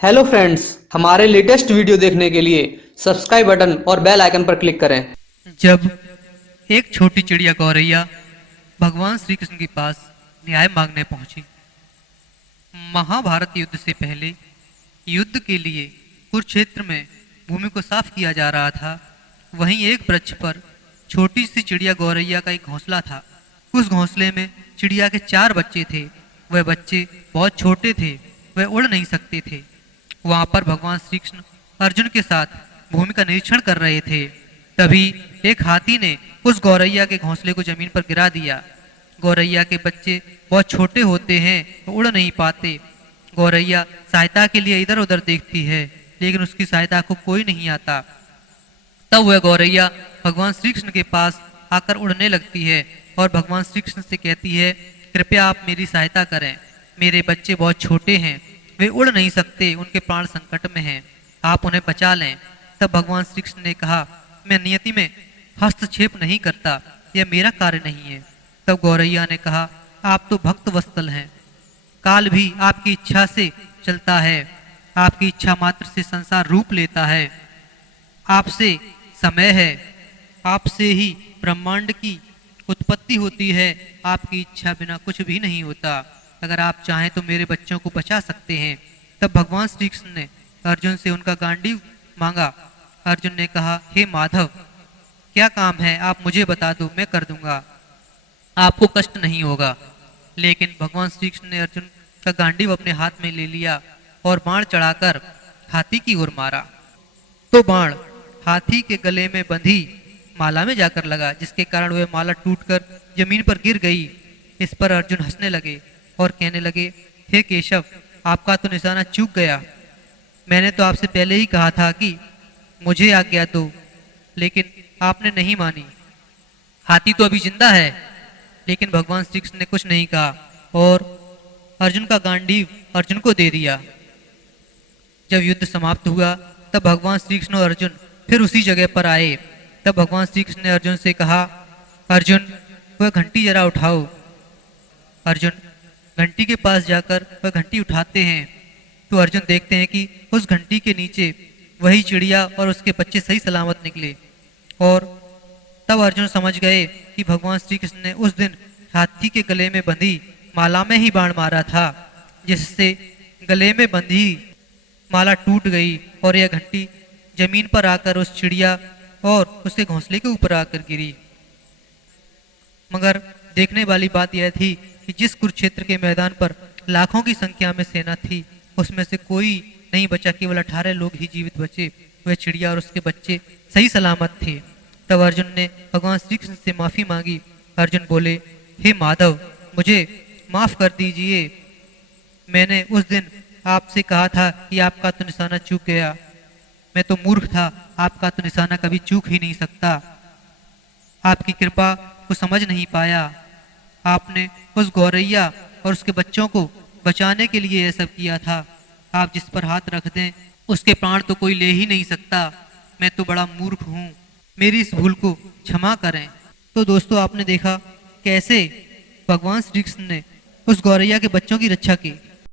Hello friends, हमारे latest video देखने के लिए सब्सक्राइब बटन और बेल आइकन पर क्लिक करें। जब एक छोटी चिड़िया गौरैया भगवान श्री कृष्ण के पास न्याय मांगने पहुंची। महाभारत युद्ध से पहले युद्ध के लिए कुरुक्षेत्र में भूमि को साफ किया जा रहा था। वहीं एक वृक्ष पर छोटी सी चिड़िया गौरैया का एक घोंसला था। उस घोंसले में चिड़िया के 4 बच्चे थे। वह बच्चे बहुत छोटे थे, वह उड़ नहीं सकते थे। वहां पर भगवान श्री कृष्ण अर्जुन के साथ भूमि का निरीक्षण कर रहे थे। तभी एक हाथी ने उस गौरैया के घोंसले को जमीन पर गिरा दिया। गौरैया के बच्चे बहुत छोटे होते हैं, वो उड़ नहीं पाते। गौरैया सहायता के लिए इधर उधर देखती है, लेकिन उसकी सहायता को कोई नहीं आता। तब वह गौरैया भगवान श्री कृष्ण के पास आकर उड़ने लगती है और भगवान श्री कृष्ण से कहती है, कृपया आप मेरी सहायता करें, मेरे बच्चे बहुत छोटे हैं, वे उड़ नहीं सकते, उनके प्राण संकट में हैं, आप उन्हें बचा लें। तब भगवान श्री कृष्ण ने कहा, मैं नियति में हस्तक्षेप नहीं करता, यह मेरा कार्य नहीं है। तब गौरैया ने कहा, आप तो भक्त वत्सल हैं, काल भी आपकी इच्छा से चलता है, आपकी इच्छा मात्र से संसार रूप लेता है, आपसे समय है, आपसे ही ब्रह्मांड की उत्पत्ति होती है, आपकी इच्छा बिना कुछ भी नहीं होता। अगर आप चाहें तो मेरे बच्चों को बचा सकते हैं। तब भगवान श्री कृष्ण ने अर्जुन से उनका गांडीव मांगा। अर्जुन ने कहा, हे माधव, क्या काम है, आप मुझे बता दो, मैं कर दूंगा, आपको कष्ट नहीं होगा। लेकिन भगवान श्री कृष्ण ने अर्जुन का गांडीव अपने हाथ में ले लिया और बाण चढ़ाकर हाथी की ओर मारा। तो बाण हाथी के गले में बंधी माला में जाकर लगा, जिसके कारण वह माला टूटकर जमीन पर गिर गई। इस पर अर्जुन हंसने लगे और कहने लगे, हे केशव, आपका तो निशाना चूक गया। मैंने तो आपसे पहले ही कहा था कि मुझे आज्ञा दो, लेकिन आपने नहीं मानी। हाथी तो अभी जिंदा है। लेकिन भगवान श्री कृष्ण ने कुछ नहीं कहा और अर्जुन का गांडीव अर्जुन को दे दिया। जब युद्ध समाप्त हुआ तब भगवान श्री कृष्ण और अर्जुन फिर उसी जगह पर आए। तब भगवान श्री कृष्ण ने अर्जुन से कहा, अर्जुन, वह घंटी जरा उठाओ। अर्जुन घंटी के पास जाकर वह घंटी उठाते हैं तो अर्जुन देखते हैं कि उस घंटी के नीचे वही चिड़िया और उसके बच्चे सही सलामत निकले। और तब अर्जुन समझ गए कि भगवान श्री कृष्ण ने उस दिन हाथी के गले में बंधी माला में ही बाण मारा था, जिससे गले में बंधी माला टूट गई और यह घंटी जमीन पर आकर उस चिड़िया और उसके घोंसले के ऊपर आकर गिरी। मगर देखने वाली बात यह थी कि जिस कुरुक्षेत्र के मैदान पर लाखों की संख्या में सेना थी, उसमें से कोई नहीं बचा, केवल 18 लोग ही जीवित बचे। वह चिड़िया और उसके बच्चे सही सलामत थे। तब अर्जुन ने भगवान श्री कृष्ण से माफी मांगी। अर्जुन बोले, हे माधव, मुझे माफ कर दीजिए, मैंने उस दिन आपसे कहा था कि आपका तो निशाना चूक गया। मैं तो मूर्ख था, आपका तो निशाना कभी चूक ही नहीं सकता। आपकी कृपा को समझ नहीं पाया। आपने उस गौरैया और उसके बच्चों को बचाने के लिए यह सब किया था। आप जिस पर हाथ रख दें उसके प्राण तो कोई ले ही नहीं सकता। मैं तो बड़ा मूर्ख हूँ, मेरी इस भूल को क्षमा करें। तो दोस्तों, आपने देखा कैसे भगवान श्री कृष्ण ने उस गौरैया के बच्चों की रक्षा की।